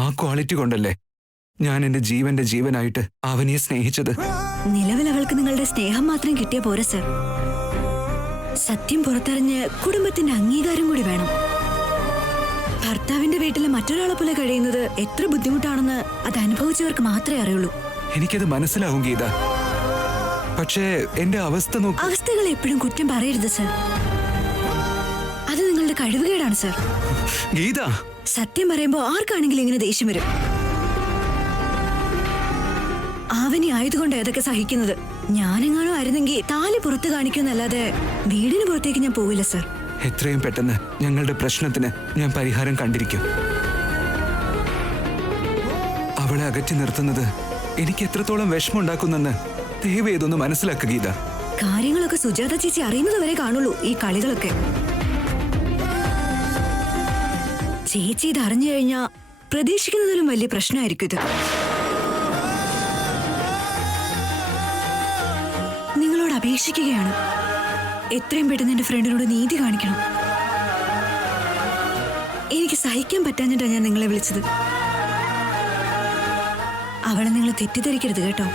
ആ ക്വാളിറ്റി കൊണ്ടല്ലേ ഞാൻ എന്റെ ജീവന്റെ ജീവനായിട്ട് അവനിയെ സ്നേഹിച്ചത്. നിലവിൽ അവൾക്ക് നിങ്ങളുടെ സ്നേഹം മാത്രം കിട്ടിയ പോരാ സർ. സത്യം പുറത്തറിഞ്ഞ് കുടുംബത്തിന്റെ അംഗീകാരം കൂടി വേണം. ഭർത്താവിന്റെ വീട്ടിൽ മറ്റൊരാളെ പോലെ കഴിയുന്നത് എത്ര ബുദ്ധിമുട്ടാണെന്ന് അത് അനുഭവിച്ചവർക്ക് മാത്രമേ അറിയുള്ളൂ. എനിക്കത് മനസ്സിലാവും ഗീത. പക്ഷേ എന്റെ അവസ്ഥ നോക്കി. അവസ്ഥകൾ എപ്പോഴും കുറ്റം പറയരുത് സർ. അത് നിങ്ങളുടെ കഴിവുകേടാണ് സർ. ഗീത, സത്യം പറയുമ്പോ ആർക്കാണെങ്കിലും ഇങ്ങനെ ദേഷ്യം വരും. ആവനി ആയതുകൊണ്ട് ഏതൊക്കെ സഹിക്കുന്നത്. ഞാനെങ്ങാനും ആയിരുന്നെങ്കിൽ താലി പുറത്ത് കാണിക്കുന്നല്ലാതെ വീടിന് പുറത്തേക്ക് ഞാൻ പോവില്ല സർ. എത്രയും പെട്ടെന്ന് ഞങ്ങളുടെ പ്രശ്നത്തിന് ഞാൻ പരിഹാരം കണ്ടിരിക്കും. അവളെ അകറ്റി നിർത്തുന്നത് എനിക്ക് എത്രത്തോളം വിഷമമുണ്ടാക്കുന്നെന്ന് ദയവ് ചെയ്തൊന്ന് മനസ്സിലാക്കുക ഗീത. കാര്യങ്ങളൊക്കെ സുജാത ചേച്ചി അറിയുന്നത് വരെ കാണുള്ളൂ ഈ കളികളൊക്കെ. ചേച്ചി ഇത് അറിഞ്ഞു കഴിഞ്ഞാ പ്രതീക്ഷിക്കുന്നതിലും വലിയ പ്രശ്നമായിരിക്കും ഇത്. നിങ്ങളോട് അപേക്ഷിക്കുകയാണ്, എത്രയും പെട്ടെന്ന് എന്റെ ഫ്രണ്ടിനോട് നീതി കാണിക്കണം. എനിക്ക് സഹിക്കാൻ പറ്റാഞ്ഞിട്ടാണ് ഞാൻ നിങ്ങളെ വിളിച്ചത്. അവളെ നിങ്ങൾ തെറ്റിദ്ധരിക്കരുത് കേട്ടോ.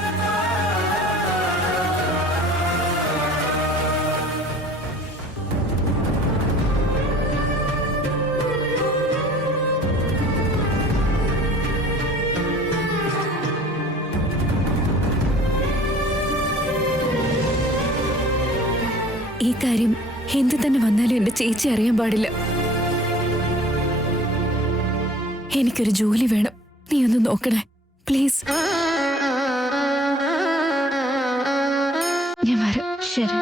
ഈ കാര്യം എന്ത് തന്നെ വന്നാലും എന്റെ ചേച്ചി അറിയാൻ പാടില്ല. എനിക്കൊരു ജോലി വേണം. നീ ഒന്ന് നോക്കണേ പ്ലീസ്. ഞാൻ വരാം. ശരി.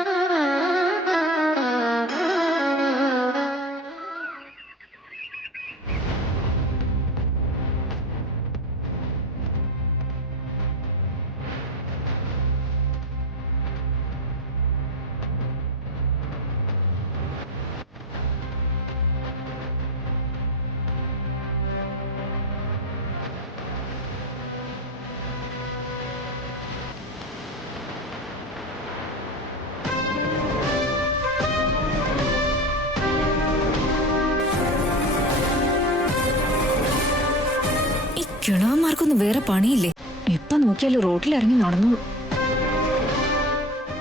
കിളവന്മാർക്കൊന്നും വേറെ പണിയില്ലേ? എപ്പ നോക്കിയാലും റോട്ടിലിറങ്ങി നടന്നു.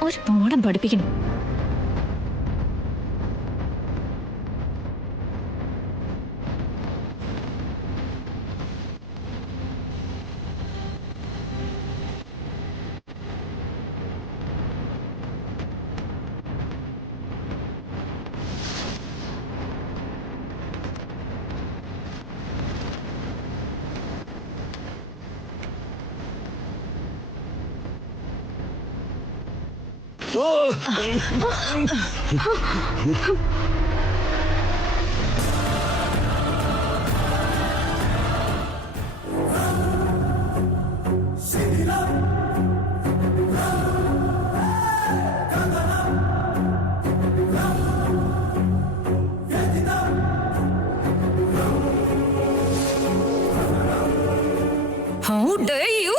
ഒരു പാഠം പഠിപ്പിക്കണം. How dare you?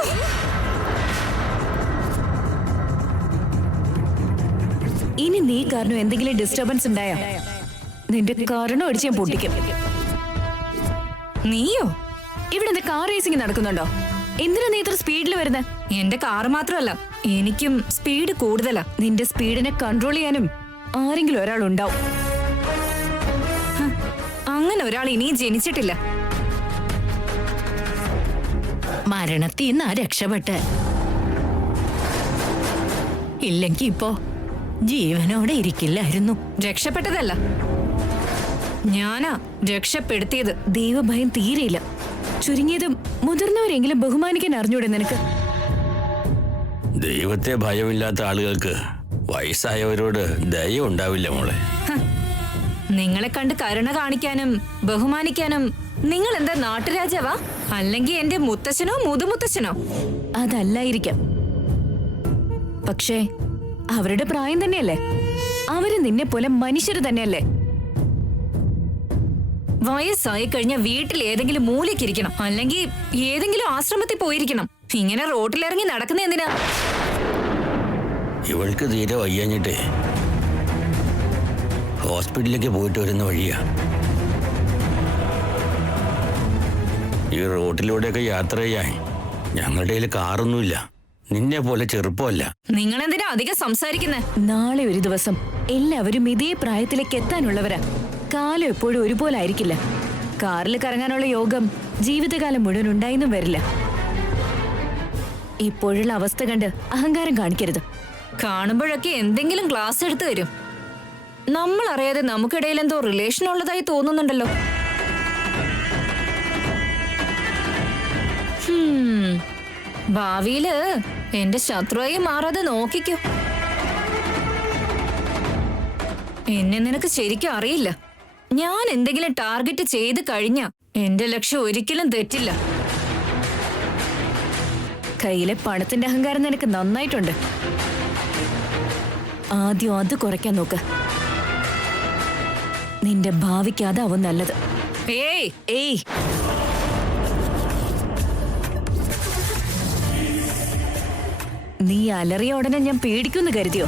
ഇനി നീ കാരണം എന്തെങ്കിലും ഡിസ്റ്റർബൻസ് ഉണ്ടായോ നിന്റെ കാരണം അടിച്ച് ഞാൻ പൊട്ടിക്കും. നീയോ ഇവിടെ കാർ റേസിംഗ് നടക്കുന്നുണ്ടോ? എന്തിനാ നീ ഇത്ര സ്പീഡിൽ വരുന്നത്? എന്റെ കാർ മാത്രമല്ല, എനിക്കും സ്പീഡ് കൂടുതലാ. നിന്റെ സ്പീഡിനെ കൺട്രോൾ ചെയ്യാനും ആരെങ്കിലും ഒരാൾ ഉണ്ടാവും. അങ്ങനെ ഒരാൾ ഇനിയും ജനിച്ചിട്ടില്ല. മരണത്തിൽ നിന്നാ രക്ഷപ്പെട്ട്. ഇല്ലെങ്കി ഇപ്പോ ജീവനോടെ ഇരിക്കില്ലായിരുന്നു. രക്ഷപ്പെട്ടതല്ല, ഞാനാ രക്ഷപ്പെടുത്തിയത്. ദൈവഭയം തീരെയില്ല. ചുരുങ്ങിയതും മുതിർന്നവരെങ്കിലും ബഹുമാനിക്കാൻ അറിഞ്ഞൂടെ നിനക്ക്? ദൈവത്തെ ഭയമില്ലാത്ത ആളുകൾക്ക് വയസ്സായവരോട് ദയ ഉണ്ടാവില്ല മോളെ. നിങ്ങളെ കണ്ട് കരുണ കാണിക്കാനും ബഹുമാനിക്കാനും നിങ്ങൾ എന്താ നാട്ടുരാജാവാ? അല്ലെങ്കിൽ എന്റെ മുത്തശ്ശനോ മുതുമുത്തശ്ശനോ? അതല്ലായിരിക്കാം. പക്ഷേ അവരുടെ പ്രായം തന്നെയല്ലേ. അവര് നിന്നെ പോലെ മനുഷ്യര് തന്നെയല്ലേ. വയസ്സായി കഴിഞ്ഞ വീട്ടിൽ ഏതെങ്കിലും മൂലയ്ക്കിരിക്കണം, അല്ലെങ്കിൽ ഏതെങ്കിലും ആശ്രമത്തിൽ പോയിരിക്കണം. ഇങ്ങനെ റോട്ടിലിറങ്ങി നടക്കുന്ന എന്തിനാ? ഇവൾക്ക് തീരെ വയ്യാഞ്ഞിട്ടേ ഹോസ്പിറ്റലിലേക്ക് പോയിട്ട് വരുന്ന വഴിയാ. ഈ റോഡിലൂടെയൊക്കെ യാത്ര ചെയ്യാൻ ഞങ്ങളുടെ കയ്യിൽ കാറൊന്നുമില്ല. നിന്നെ പോലെ ചെറുപ്പമല്ല. നിങ്ങൾ എന്തിനാ അധികം സംസാരിക്കുന്നത്? നാളെ ഒരു ദിവസം എല്ലാവരും ഇതേ പ്രായത്തിലേക്ക് എത്താനുള്ളവരാ. കാലം എപ്പോഴും ഒരുപോലെ ആയിരിക്കില്ല. കാറിൽ കറങ്ങാനുള്ള യോഗം ജീവിതകാലം മുഴുവൻ ഉണ്ടായെന്നും വരില്ല. ഇപ്പോഴുള്ള അവസ്ഥ കണ്ട് അഹങ്കാരം കാണിക്കരുത്. കാണുമ്പോഴൊക്കെ എന്തെങ്കിലും ക്ലാസ് എടുത്തു തരും. നമ്മൾ അറിയാതെ നമുക്കിടയിൽ എന്തോ റിലേഷൻ ഉള്ളതായി തോന്നുന്നുണ്ടല്ലോ. ഭാവിയില് എന്റെ ശത്രുവായി മാറാതെ നോക്കിക്കോ. എന്നെ നിനക്ക് ശരിക്കും അറിയില്ല. ഞാൻ എന്തെങ്കിലും ടാർഗറ്റ് ചെയ്ത് കഴിഞ്ഞാ എന്റെ ലക്ഷ്യം ഒരിക്കലും തെറ്റില്ല. കയ്യിലെ പണത്തിന്റെ അഹങ്കാരം നിനക്ക് നന്നായിട്ടുണ്ട്. ആദ്യം അത് കുറയ്ക്കാൻ നോക്ക്. നിന്റെ ഭാവിക്ക് അതാവും നല്ലത്. ഏയ് ഏയ് നീ അലറിയ ഉടനെ ഞാൻ പേടിക്കുമെന്ന് കരുതിയോ?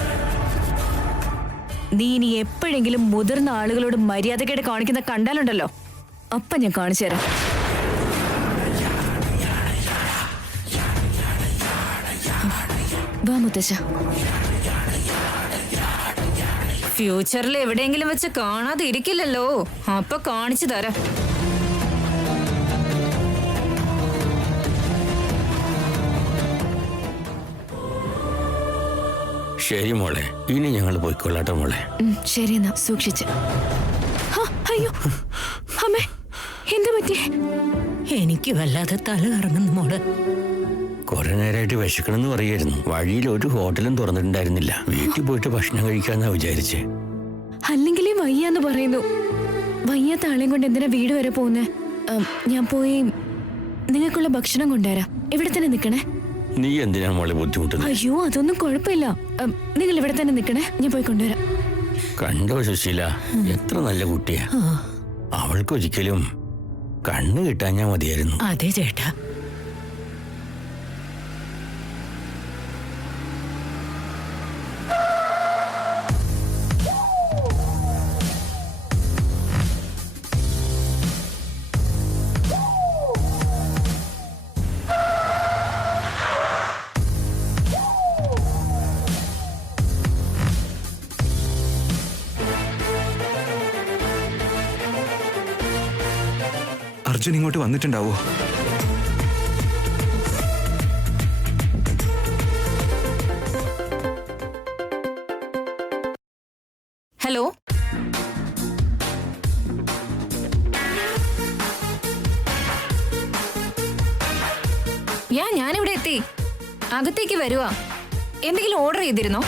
നീ ഇനി എപ്പോഴെങ്കിലും മുതിർന്ന ആളുകളോട് മര്യാദക്കേട് കാണിക്കുന്ന കണ്ടാലുണ്ടല്ലോ, അപ്പൊ ഞാൻ കാണിച്ചു തരാം. വാ മുത്തശ്ശ. ഫ്യൂച്ചറിൽ എവിടെയെങ്കിലും വെച്ച് കാണാതെ ഇരിക്കില്ലല്ലോ, അപ്പൊ കാണിച്ചു തരാം. ശരി മോളെ, ഇനി ഞങ്ങൾ പോയിക്കൊള്ളാട്ടോ മോളെ. ശരി എന്നാ, സൂക്ഷിച്ച്. അയ്യോ അമ്മേ, എന്താ പറ്റി? എനിക്ക് വല്ലാതെ തല കറങ്ങുന്നു മോള്. കുറെ നേരമായിട്ട് വിശക്കണമെന്ന് പറയായിരുന്നു. വഴിയിൽ ഒരു ഹോട്ടലും തുറന്നിട്ടുണ്ടായിരുന്നില്ല. വീട്ടിൽ പോയിട്ട് ഭക്ഷണം കഴിക്കാന്നാ വിചാരിച്ചേ. അല്ലെങ്കിലേ വയ്യാന്ന് പറയുന്നു. വയ്യാത്ത ആളെയും കൊണ്ട് എന്തിനാ വീട് വരെ പോകുന്നേ? ഞാൻ പോയി നിങ്ങൾക്കുള്ള ഭക്ഷണം കൊണ്ടുവരാം. ഇവിടെ തന്നെ നിക്കണേ. നീ എന്തിനാ മോളെ ബുദ്ധിമുട്ടുന്നത്? അയ്യോ, അതൊന്നും കുഴപ്പമില്ല. നിങ്ങൾ ഇവിടെ തന്നെ നിക്കണേ, ഞാൻ പോയി കൊണ്ടുവരാം. കണ്ടോ സുശീല, എത്ര നല്ല കുട്ടിയാ. അവൾക്കൊരിക്കലും കണ്ണ് കിട്ടാഞ്ഞാ മതിയായിരുന്നു. അതെ ചേട്ടാ. അർജുൻ ഇങ്ങോട്ട് വന്നിട്ടുണ്ടാവോ? ഹലോ, ഞാനിവിടെ എത്തി. അകത്തേക്ക് വരുവാ. എന്തെങ്കിലും ഓർഡർ ചെയ്തിരുന്നോ?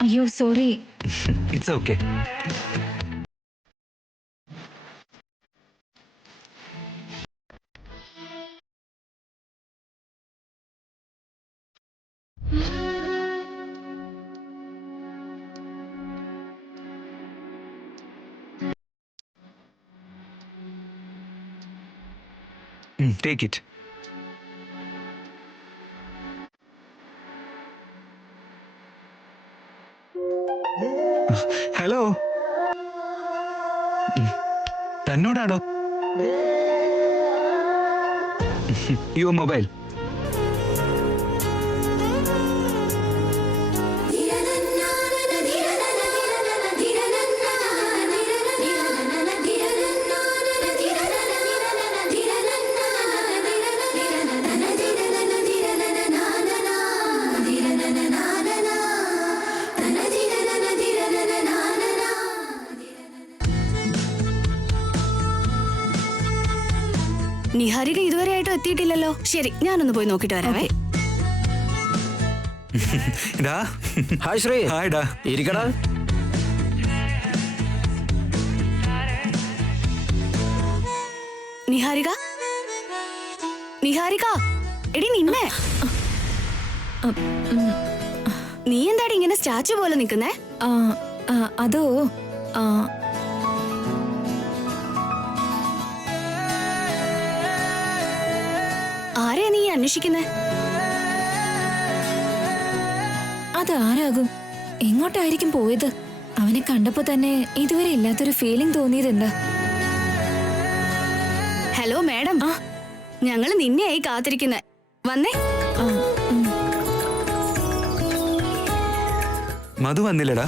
അയ്യോ sorry. It's okay. Take it. Hello, തന്നോടാണോ? Your mobile. നിഹാരിക ഇതുവരെ ആയിട്ടും എത്തിയിട്ടില്ലല്ലോ. ശരി, ഞാനൊന്ന് പോയി നോക്കിട്ട് വരാവേ. ഹായ് ശ്രീ. ഹായ് ഡാ. ഇരിക്കടാ. നിഹാരിക, നിഹാരിക, എടി നിന്നെ. നീ എന്താടി ഇങ്ങനെ സ്റ്റാച്ചു പോലെ നിക്കുന്നേ? അതോ അന്വേഷിക്കുന്നേ? അതാരാകും? എങ്ങോട്ടായിരിക്കും പോയത്? അവനെ കണ്ടപ്പോ തന്നെ ഇതുവരെ ഇല്ലാത്തൊരു ഫീലിംഗ് തോന്നിയത് എന്താ? ഹലോ മാഡം, ഞങ്ങള് നിന്നെയായി കാത്തിരിക്കുന്നെ. വന്നേ. മധു വന്നില്ലടാ?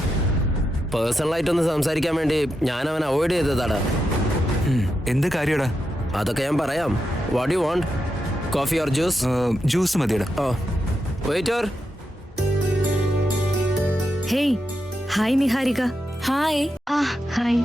പേഴ്സണലായിട്ടൊന്ന് സംസാരിക്കാൻ വേണ്ടി ഞാൻ അവനെ അവോയ്ഡ് ചെയ്തതാടാ. എന്ത് കാര്യടാ? അതൊക്കെ ഞാൻ പറയാം. What you want? Coffee or juice? Juice മതിയടാ. Oh waiter. Hey, hi Niharika. Hi. Hi.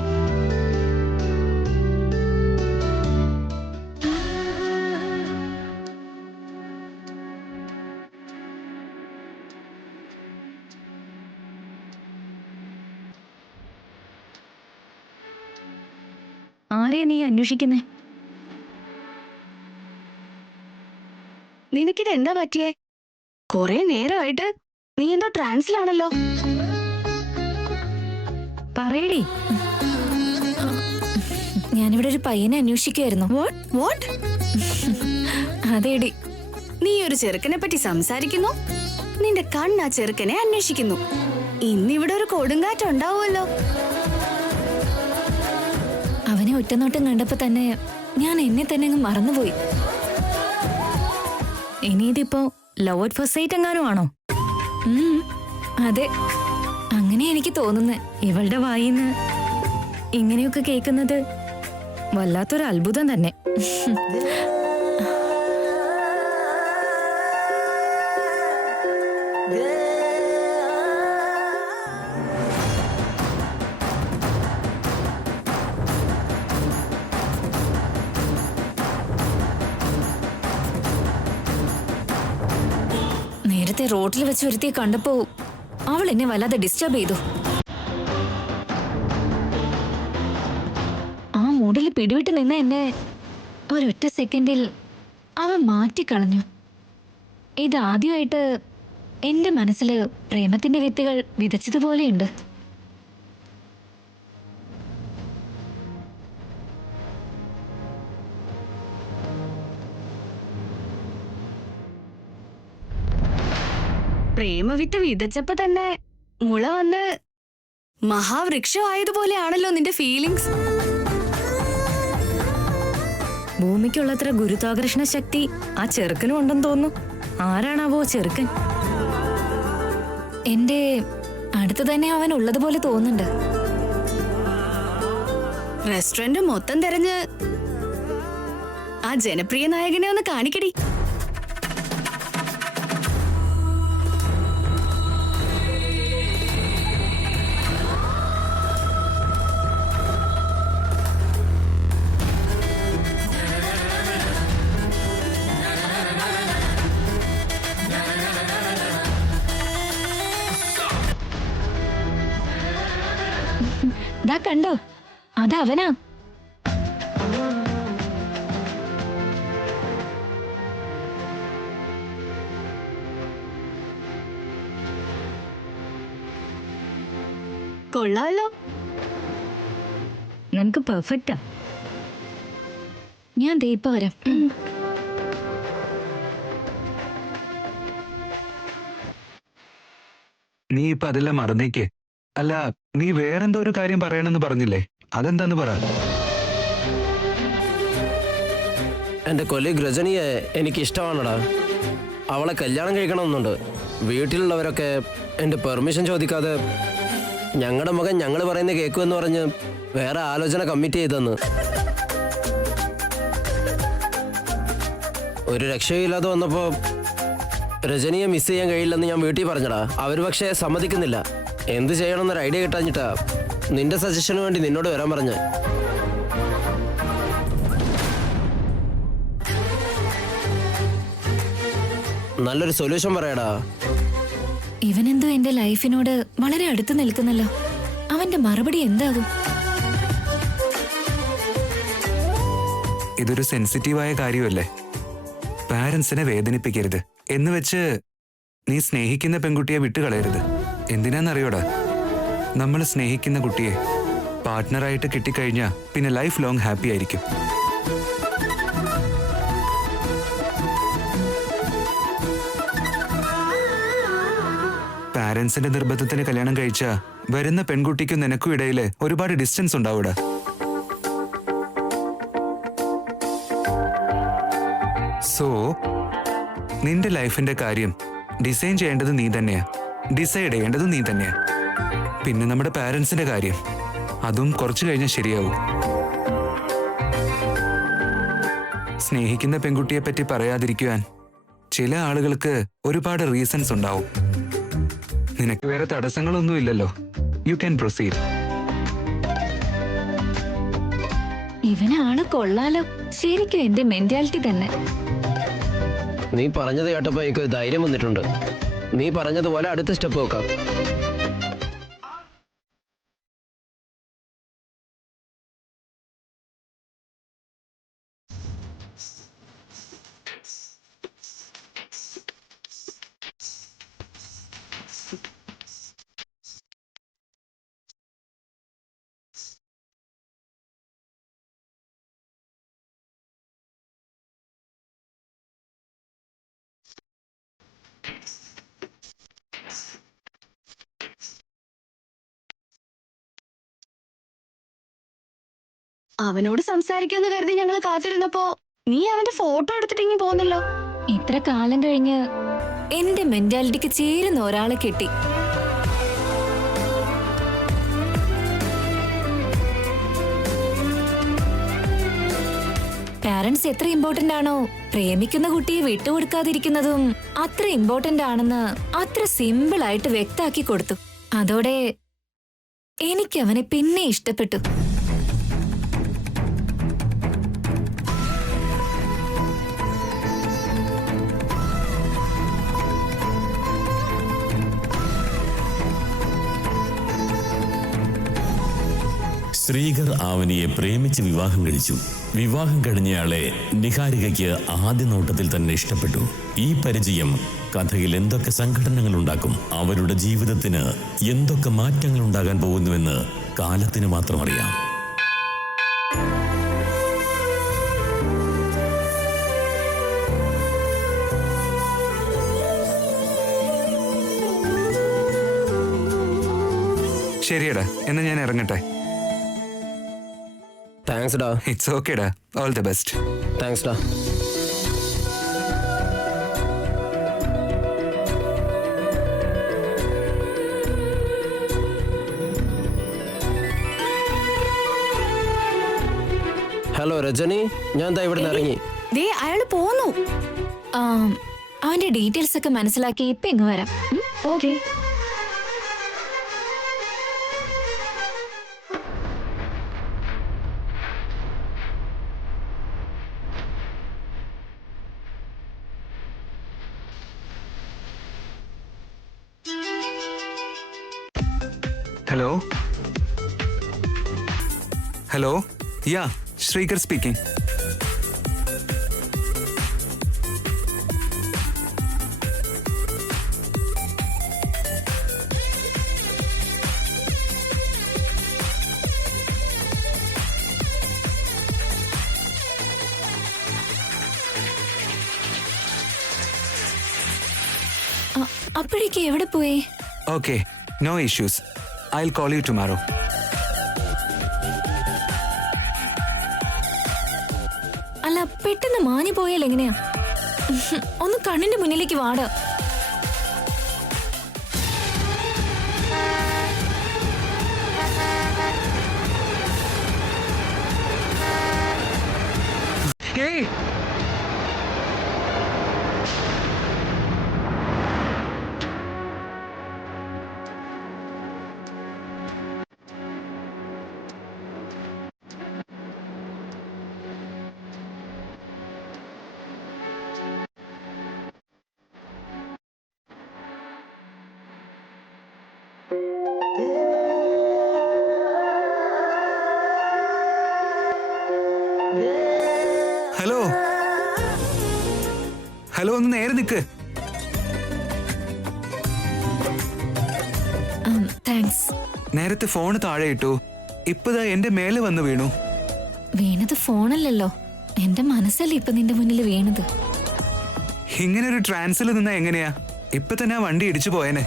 ആരെയാ നീ അന്വേഷിക്കുന്നേ? നിനക്കിത് എന്താ പറ്റിയേ? കൊറേ നേരമായിട്ട് നീ എന്തോ ട്രാൻസിലാണല്ലോ. പറയടി. ഞാനിവിടെ ഒരു പയ്യനെ അന്വേഷിക്കുമായിരുന്നു. വാട്ട്? അതേടി. നീ ഒരു ചെറുക്കനെ പറ്റി സംസാരിക്കുന്നു, നിന്റെ കണ്ണ് ആ ചെറുക്കനെ അന്വേഷിക്കുന്നു. ഇന്നിവിടെ ഒരു കൊടുങ്കാറ്റ് ഉണ്ടാവുമല്ലോ. അവനെ ഒറ്റനോട്ടം കണ്ടപ്പോ തന്നെ ഞാൻ എന്നെ തന്നെ അങ്ങ് മറന്നുപോയി. ഇനി ഇതിപ്പോ ലവ് അറ്റ് ഫസ്റ്റ് സൈറ്റ് എങ്ങാനും ആണോ? അതെ, അങ്ങനെ എനിക്ക് തോന്നുന്നു. ഇവളുടെ വായിന്ന് ഇങ്ങനെയൊക്കെ കേൾക്കുന്നത് വല്ലാത്തൊരു അത്ഭുതം തന്നെ. നേരത്തെ റോഡിൽ വെച്ച് ഒരുത്തിയെ കണ്ടപ്പോ അവൾ എന്നെ വല്ലാതെ ഡിസ്റ്റർബ് ചെയ്തു. ആ മൂഡിൽ പിടിവിട്ട് നിന്ന് എന്നെ ഒരൊറ്റ സെക്കൻഡിൽ അവൻ മാറ്റിക്കളഞ്ഞു. ഇതാദ്യമായിട്ട് എന്റെ മനസ്സിൽ പ്രേമത്തിന്റെ വിത്തുകൾ വിതച്ചതുപോലെയുണ്ട്. പ്രേമവിത്ത് വിതച്ചപ്പോ തന്നെ മുള വന്ന് മഹാവൃക്ഷമായതുപോലെയാണല്ലോ നിന്റെ ഫീലിങ്സ്. ഭൂമിക്കുള്ളത്ര ഗുരുത്വാകർഷണ ശക്തി ആ ചെറുക്കനും ഉണ്ടെന്ന് തോന്നുന്നു. ആരാണാവോ ചെറുക്കൻ? എന്റെ അടുത്ത് തന്നെ അവൻ ഉള്ളതുപോലെ തോന്നുന്നുണ്ട്. റെസ്റ്റോറന്റ് മൊത്തം തെരഞ്ഞ് ആ ജനപ്രിയ നായകനെ ഒന്ന് കാണിക്കടി. ദാ കണ്ടോ, അതവനാ. കൊള്ളാമല്ലോ. നമുക്ക് പെർഫെക്റ്റാ. ഞാൻ ദേ ഇപ്പൊ വരാം. നീ ഇപ്പൊ അതെല്ലാം മറന്നേക്ക്. അല്ല, നീ വേറെന്തോ ഒരു കാര്യം പറയണമെന്ന് പറഞ്ഞില്ലേ? അതെന്താന്ന് പറ. എൻ്റെ കൊലീഗ് രജനിയെ എനിക്ക് ഇഷ്ടമാണടാ. അവളെ കല്യാണം കഴിക്കണമെന്നുണ്ട്. വീട്ടിലുള്ളവരൊക്കെ എൻ്റെ പെർമിഷൻ ചോദിക്കാതെ ഞങ്ങളുടെ മകൻ ഞങ്ങൾ പറയുന്നത് കേൾക്കുമെന്ന് പറഞ്ഞ് വേറെ ആലോചന കമ്മിറ്റ് ചെയ്തെന്ന്. ഒരു രക്ഷയില്ലാതെ വന്നപ്പോൾ രജനിയെ മിസ് ചെയ്യാൻ കഴിയില്ലെന്ന് ഞാൻ വീട്ടിൽ പറഞ്ഞടാ. അവർ പക്ഷേ സമ്മതിക്കുന്നില്ല. എന്ത് ചെയ്യണമെന്നൊരു ഐഡിയ കിട്ടാഞ്ഞിട്ടാ നിന്റെ സജഷന് വേണ്ടി നിന്നോട് വരാൻ പറഞ്ഞ. നല്ലൊരു സൊല്യൂഷൻ പറയടാ. ഇവനെന്തോ എന്റെ ലൈഫിനോട് വളരെ അടുത്ത് നിൽക്കുന്നല്ലോ. അവന്റെ മറുപടി എന്താകും? ഇതൊരു സെൻസിറ്റീവായ കാര്യമല്ലേ? പാരൻസിനെ വേദനിപ്പിക്കരുത് എന്ന് വെച്ച് നീ സ്നേഹിക്കുന്ന പെൺകുട്ടിയെ വിട്ടുകളയരുത്. എന്തിനാന്നറിയോടാ, നമ്മൾ സ്നേഹിക്കുന്ന കുട്ടിയെ പാർട്ട്ണറായിട്ട് കിട്ടിക്കഴിഞ്ഞാ പിന്നെ ലൈഫ് ലോങ് ഹാപ്പി ആയിരിക്കും. പാരന്റ്സിന്റെ നിർബന്ധത്തിന് കല്യാണം കഴിച്ച വരുന്ന പെൺകുട്ടിക്കും നിനക്കും ഇടയില് ഒരുപാട് ഡിസ്റ്റൻസ് ഉണ്ടാവൂടാ. സോ നിന്റെ ലൈഫിന്റെ കാര്യം ഡിസൈൻ ചെയ്യേണ്ടത് നീ തന്നെയാ, ഡിസൈഡ് ചെയ്യേണ്ടത് നീ തന്നെയാ. പിന്നെ നമ്മുടെ പാരന്റ്സിന്റെ കാര്യം അതും കുറച്ചു കഴിഞ്ഞാൽ ശരിയാവും. സ്നേഹിക്കുന്ന പെൺകുട്ടിയെ പറ്റി പറയാതിരിക്കുവാൻ ചില ആളുകൾക്ക് ഒരുപാട് റീസൺസ് ഉണ്ടാവും. നിനക്ക് വേറെ തടസ്സങ്ങളൊന്നും ഇല്ലല്ലോ. You can proceed. ഇവനാണ് കൊള്ളാലോ, ശരിക്കും എന്റെ മെന്റാലിറ്റി തന്നെ. നീ പറഞ്ഞത് കേട്ടപ്പോ എനിക്ക് ധൈര്യം വന്നിട്ടുണ്ട്. നീ പറഞ്ഞതുപോലെ അടുത്ത സ്റ്റെപ്പ് നോക്കാം. അവനോട് സംസാരിക്കാന്ന് കരുതി ഞങ്ങൾ കാത്തിരുന്നപ്പോ നീ അവന്റെ ഫോട്ടോ എടുത്തിട്ടെങ്കിൽ പോന്നല്ലോ. ഇത്ര കാലം കഴിഞ്ഞ് എന്റെ മെന്റാലിറ്റിക്ക് ചേരുന്ന ഒരാളെ കിട്ടി. പാരന്റ്സ് എത്ര ഇമ്പോർട്ടന്റ് ആണോ, പ്രേമിക്കുന്ന കുട്ടിയെ വിട്ടുകൊടുക്കാതിരിക്കുന്നതും അത്ര ഇമ്പോർട്ടന്റ് ആണെന്ന് അത്ര സിമ്പിൾ ആയിട്ട് വ്യക്താക്കി കൊടുത്തു. അതോടെ എനിക്ക് അവനെ പിന്നെ ഇഷ്ടപ്പെട്ടു. ശ്രീകർ ആവനിയെ പ്രേമിച്ച് വിവാഹം കഴിച്ചു. വിവാഹം കഴിഞ്ഞയാളെ നിഹാരികയ്ക്ക് ആദ്യ നോട്ടത്തിൽ തന്നെ ഇഷ്ടപ്പെട്ടു. ഈ പരിചയം കഥയിൽ എന്തൊക്കെ സംഘടനകൾ ഉണ്ടാക്കും, അവരുടെ ജീവിതത്തിന് എന്തൊക്കെ മാറ്റങ്ങൾ ഉണ്ടാകാൻ പോകുന്നുവെന്ന് കാലത്തിന് മാത്രം അറിയാം. ശരിയടാ, എന്നാ ഞാൻ ഇറങ്ങട്ടെ. താങ്ക്സ് ഡാ. ഇറ്റ്സ് ഓക്കെ ഡാ. All the best. താങ്ക്സ് ഡാ. ഹലോ രജനി, ഞാൻ ദാ ഇവിടുന്ന് ഇറങ്ങി. ദേ അയാള് പോന്നു. അവന്റെ ഡീറ്റെയിൽസ് ഒക്കെ മനസ്സിലാക്കി ഇപ്പൊ ഇങ്ങ് വരാം. Okay. Hello hello, yeah Sreekar speaking. അപ്പോഴേക്ക് എവിടെ പോയി? Okay, no issues. I'll call you tomorrow. അല്ല, പെട്ടെന്ന് മാഞ്ഞു പോയാൽ എങ്ങനെയാ? ഒന്ന് കണ്ണിന്റെ മുന്നിലേക്ക് വാട. Hey! ഹലോ ഹലോ, ഒന്ന് നേരെ നിക്ക്. താങ്ക്സ്. നേരത്തെ ഫോണ് താഴെ ഇട്ടു, ഇപ്പതാ എന്റെ മേലെ വന്ന് വീണു. വീണത് ഫോണല്ലല്ലോ, എന്റെ മനസ്സല്ലേ ഇപ്പൊ നിന്റെ മുന്നിൽ വീണത്. ഇങ്ങനെ ഒരു ട്രാൻസിൽ നിന്നാ എങ്ങനെയാ? ഇപ്പൊ തന്നെ ആ വണ്ടി ഇടിച്ചു പോയനെ.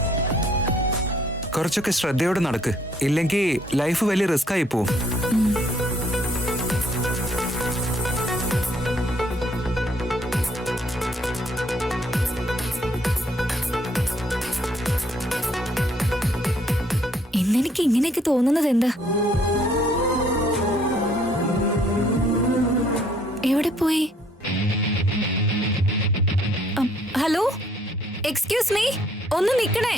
കുറച്ചൊക്കെ ശ്രദ്ധയോടെ നടക്ക്, ഇല്ലെങ്കിൽ ലൈഫ് വലിയ റിസ്ക് ആയി പോവും. ഇന്നെനിക്ക് ഇങ്ങനെയൊക്കെ തോന്നുന്നത് എന്താ? എവിടെ പോയി? ഹലോ, എക്സ്ക്യൂസ് മീ, ഒന്ന് നിക്കണേ.